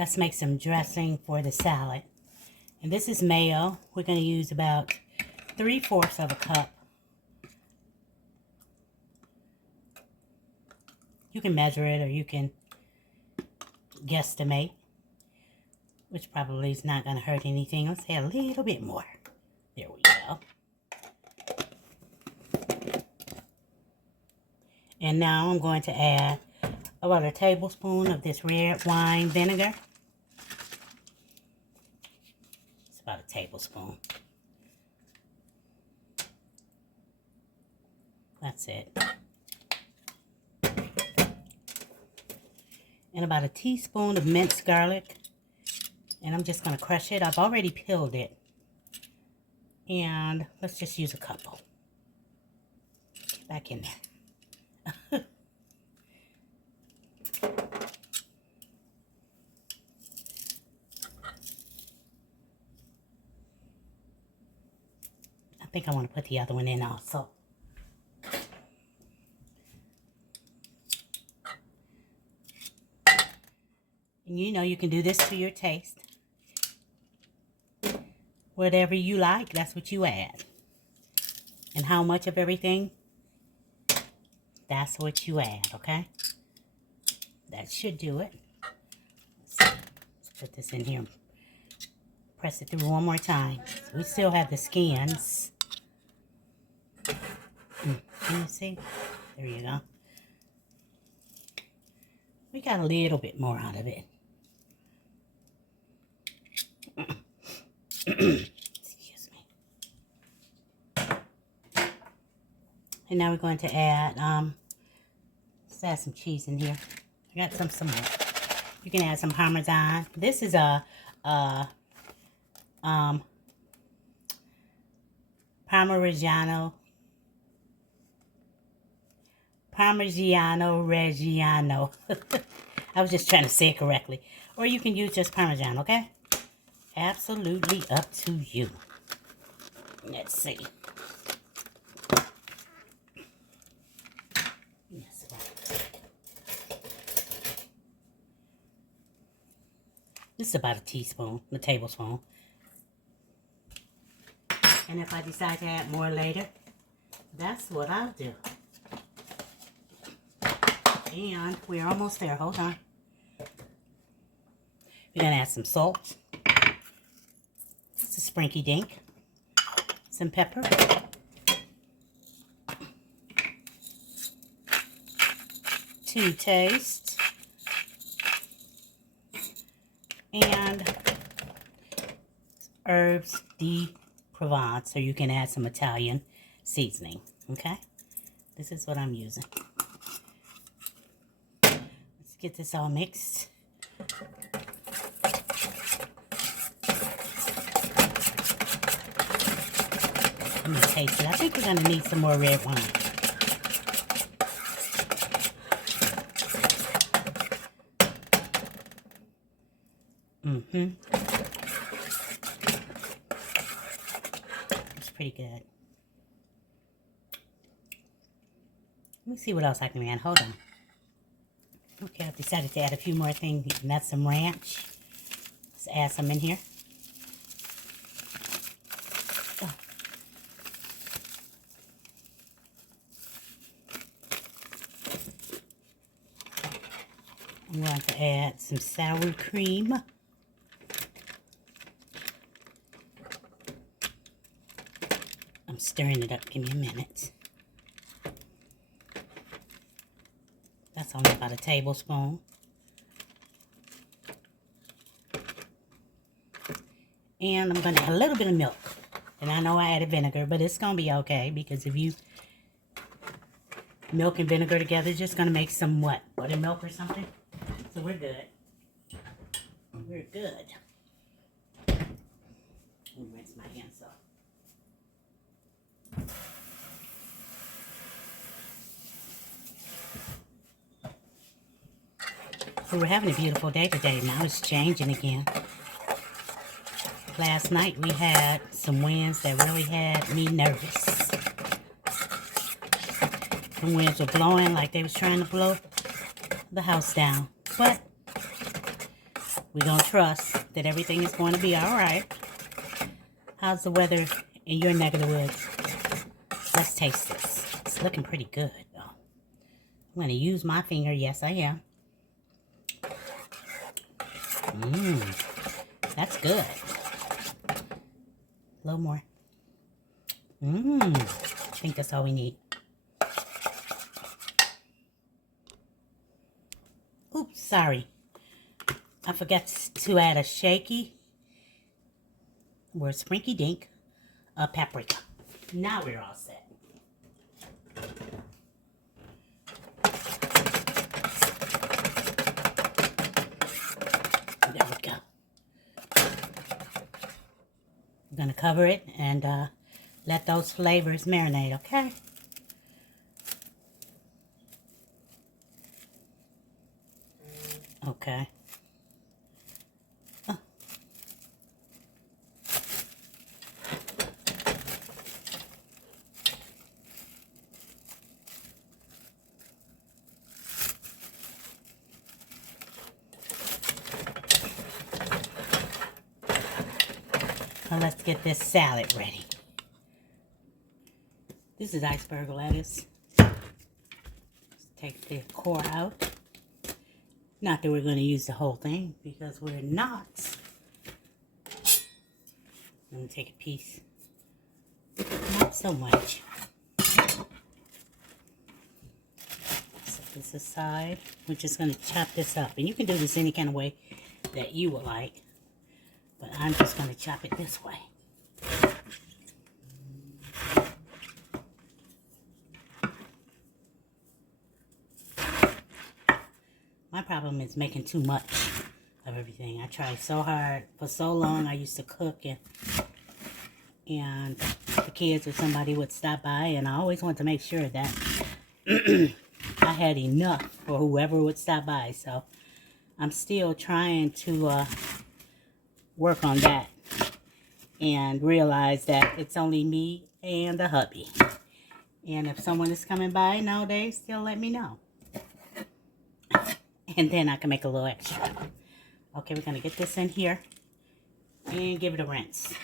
let's make some dressing for the salad. And this is mayo. We're going to use about 3/4 of a cup. You can measure it or you can guesstimate, which probably is not going to hurt anything. Let's say a little bit more. There we go. And now I'm going to add about a tablespoon of this red wine vinegar. It's about a tablespoon. That's it. And about a teaspoon of minced garlic. And I'm just going to crush it. I've already peeled it. And let's just use a couple. Get back in there. I think I want to put the other one in also. And you know you can do this to your taste. Whatever you like, that's what you add. And how much of everything, that's what you add, okay? That should do it. Let's put this in here. Press it through one more time. We still have the skins. Can you see? There you go. We got a little bit more out of it. Excuse me. And now we're going to add, let's add some cheese in here. I got some more. You can add some Parmesan. This is a Parmigiano Reggiano. I was just trying to say it correctly. Or you can use just Parmesan, okay? Absolutely up to you. Let's see. Yes. This is about a teaspoon, a tablespoon. And if I decide to add more later, that's what I'll do. And we're almost there. Hold on. We're going to add some salt. Just a sprinky dink. Some pepper. To taste. And herbs de Provence. So you can add some Italian seasoning. Okay? This is what I'm using. Get this all mixed. Let me taste it. I think we're going to need some more red wine. It's pretty good. Let me see what else I can add. Hold on. Okay, I've decided to add a few more things, and that's some ranch. Let's add some in here. Oh. I'm going to add some sour cream. I'm stirring it up. Give me a minute. That's only about a tablespoon. And I'm going to add a little bit of milk. And I know I added vinegar, but it's going to be okay. Because if you milk and vinegar together, it's just going to make some what? Buttermilk or something? So we're good. We're good. Let me rinse my hands off. We were having a beautiful day today. Now it's changing again. Last night we had some winds that really had me nervous. The winds were blowing like they was trying to blow the house down. But We're going to trust that everything is going to be all right. How's the weather in your neck of the woods? Let's taste this. It's looking pretty good, though. I'm going to use my finger. Yes, I am. That's good. A little more. I think that's all we need. Oops, sorry. I forgot to add a shaky or sprinky dink of paprika. Now we're all set. There we go. I'm gonna cover it and let those flavors marinate, okay? Okay. Now let's get this salad ready. This is iceberg lettuce. Let's take the core out. Not that we're going to use the whole thing because we're not. I'm going to take a piece. Not so much. Set this aside. We're just going to chop this up. And you can do this any kind of way that you would like. But I'm just going to chop it this way. My problem is making too much of everything. I tried so hard for so long. I used to cook and the kids or somebody would stop by, and I always wanted to make sure that I had enough for whoever would stop by. So I'm still trying to work on that and realize that it's only me and the hubby. And if someone is coming by nowadays, they'll let me know. And then I can make a little extra. Okay, we're going to get this in here and give it a rinse.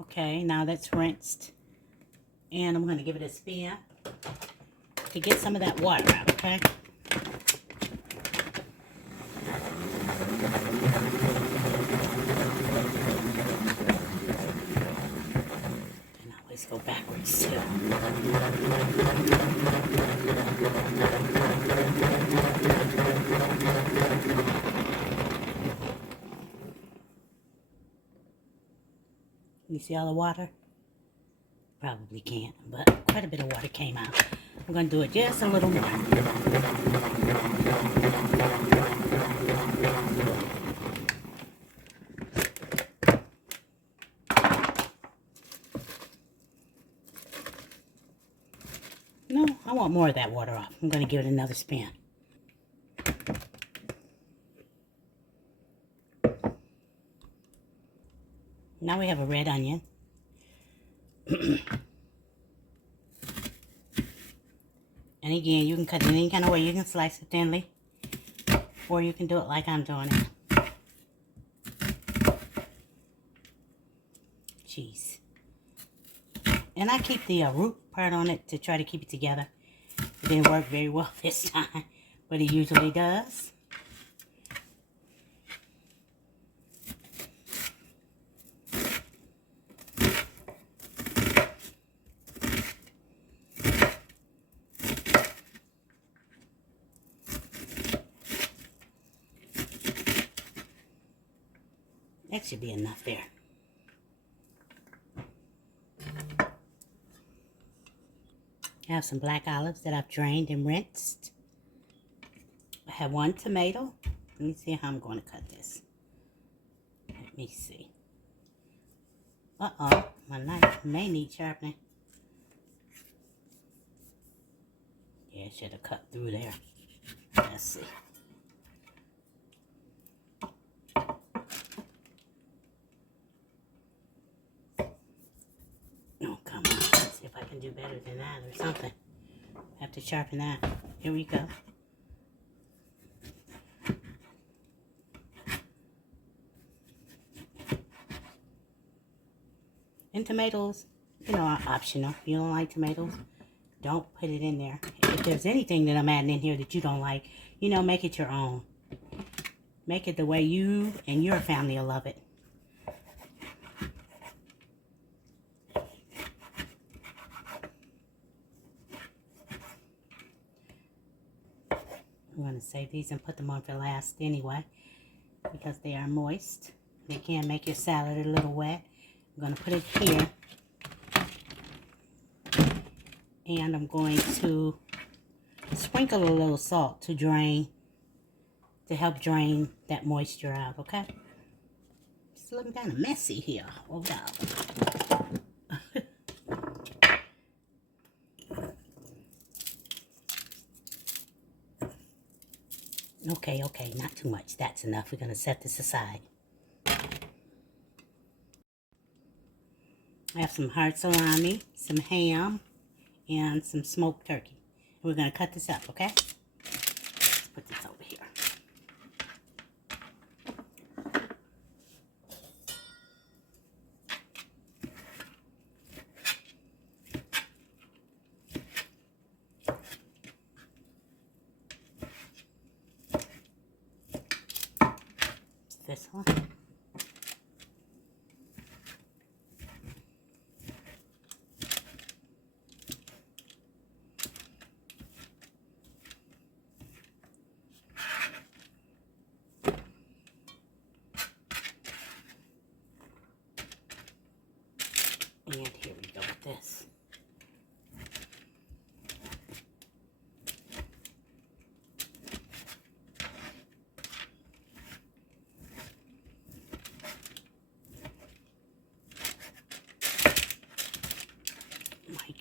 Okay, now that's rinsed. And I'm going to give it a spin to get some of that water out, okay? And I always go backwards too. You see all the water? Probably can't, but quite a bit of water came out. I'm going to do it just a little more. No, I want more of that water off. I'm going to give it another spin. Now we have a red onion. And again, you can cut it any kind of way. You can slice it thinly, or you can do it like I'm doing it. Cheese. And I keep the root part on it to try to keep it together. It didn't work very well this time, but it usually does. That should be enough there. I have some black olives that I've drained and rinsed. I have 1 tomato. Let me see how I'm going to cut this. Let me see. Uh-oh, my knife may need sharpening. Yeah, it should have cut through there. Let's see. Oh, come on. Let's see if I can can do better than that or something. Have to sharpen that. Here we go. And tomatoes, you know, are optional. If you don't like tomatoes, don't put it in there. If there's anything that I'm adding in here that you don't like, you know, make it your own. Make it the way you and your family will love it. I'm going to save these and put them on for last anyway, because they are moist. They can make your salad a little wet. I'm going to put it here. And I'm going to sprinkle a little salt to help drain that moisture out, okay? It's looking kind of messy here. Oh, God. Okay, not too much. That's enough. We're going to set this aside. I have some hard salami, some ham, and some smoked turkey. We're going to cut this up, okay? Let's put this over here. This one. And here we go with this.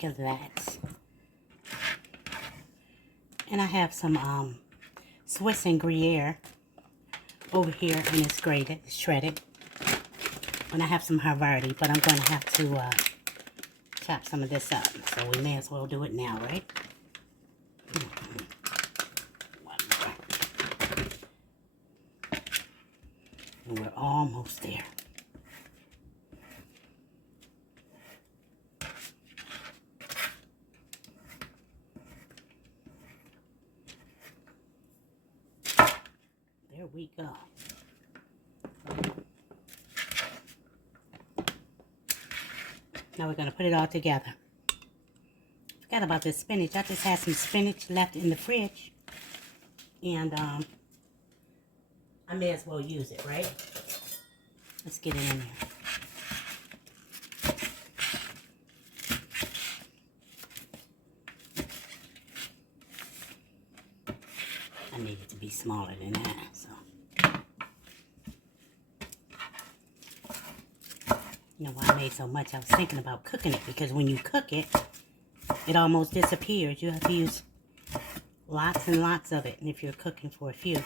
Like that. And I have some Swiss and Gruyere over here, and it's grated, it's shredded. And I have some Havarti, but I'm going to have to chop some of this up. So we may as well do it now, right? One more. And we're almost there. There we go. Now we're going to put it all together. Forgot about this spinach. I just had some spinach left in the fridge. And I may as well use it, right? Let's get it in there. I need it to be smaller than that, so. You know why I made so much? I was thinking about cooking it, because when you cook it, it almost disappears. You have to use lots and lots of it, and if you're cooking for a few.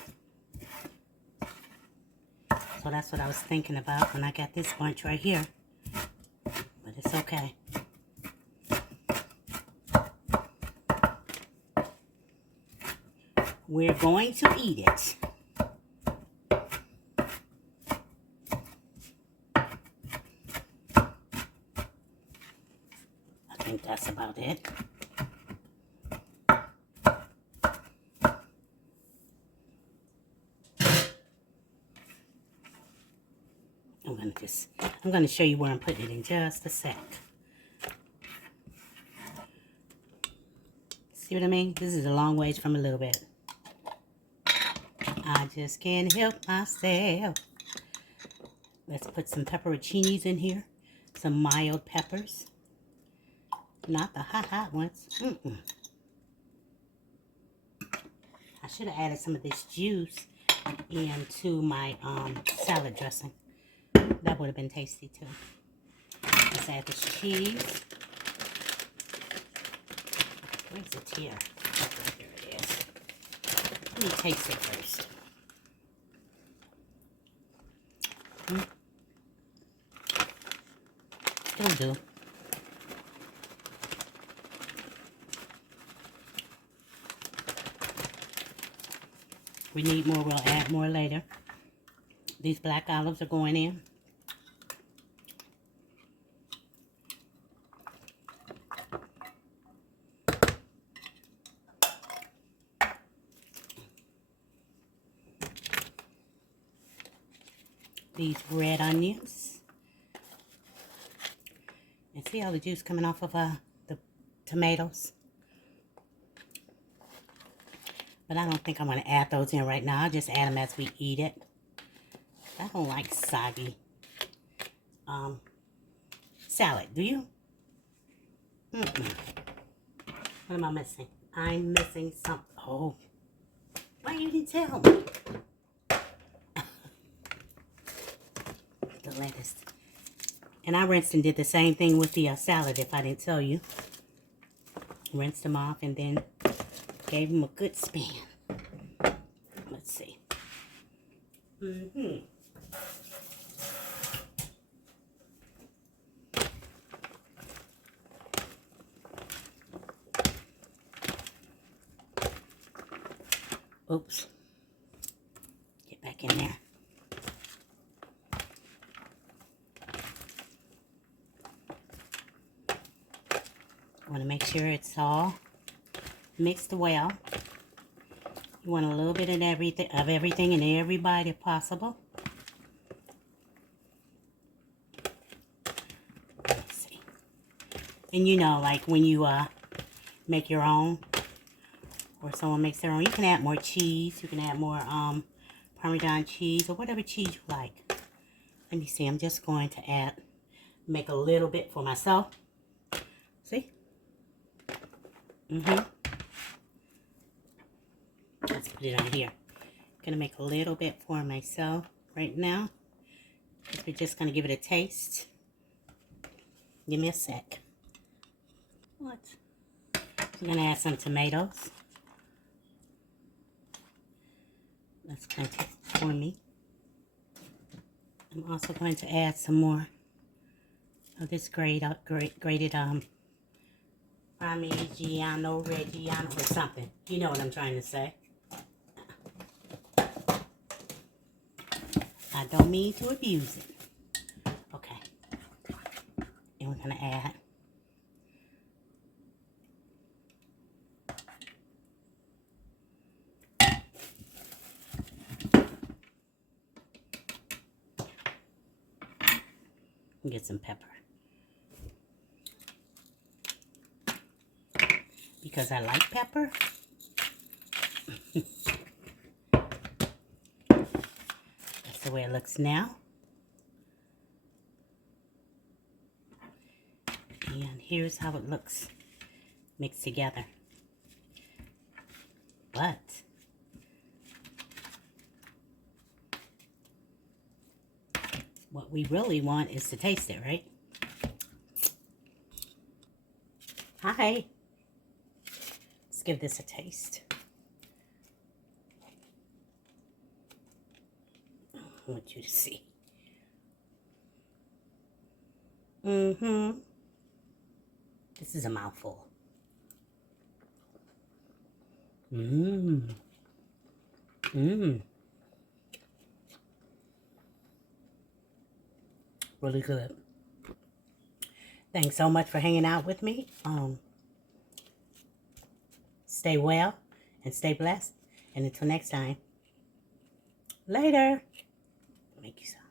So that's what I was thinking about when I got this bunch right here. But it's okay. We're going to eat it. I think that's about it. I'm gonna show you where I'm putting it in just a sec. See what I mean? This is a long ways from a little bit. I just can't help myself. Let's put some pepperoncinis in here. Some mild peppers. Not the hot ones. I should have added some of this juice into my salad dressing. That would have been tasty too. Let's add this cheese. Where's it here? Here it is. Let me taste it first. It'll do. we need more, we'll add more later. These black olives are going in. These red onions. And see all the juice coming off of the tomatoes? But I don't think I'm going to add those in right now. I'll just add them as we eat it. I don't like soggy salad, do you? Mm-mm. What am I missing? I'm missing something. Oh, why you didn't tell me? The lettuce. And I rinsed and did the same thing with the salad if I didn't tell you. Rinsed them off and then gave them a good spin. Let's see. Oops. Get back in there. Want to make sure it's all mixed well. You want a little bit of everything in every bite if possible. Let's see. And you know, like when you make your own, or someone makes their own, you can add more cheese. You can add more Parmesan cheese or whatever cheese you like. Let me see. I'm just going to make a little bit for myself. See? Let's put it on here. I'm gonna make a little bit for myself right now. We're just gonna give it a taste. Give me a sec. What? We're gonna add some tomatoes. That's plenty for me. I'm also going to add some more of this grated Parmigiano Reggiano or something. You know what I'm trying to say. I don't mean to abuse it. Okay. And we're going to add get some pepper. Because I like pepper. That's the way it looks now. And here's how it looks mixed together. But what we really want is to taste it, right? Hi. Let's give this a taste. I want you to see. This is a mouthful. Really good. Thanks so much for hanging out with me. Stay well and stay blessed. And until next time, later. Make you some.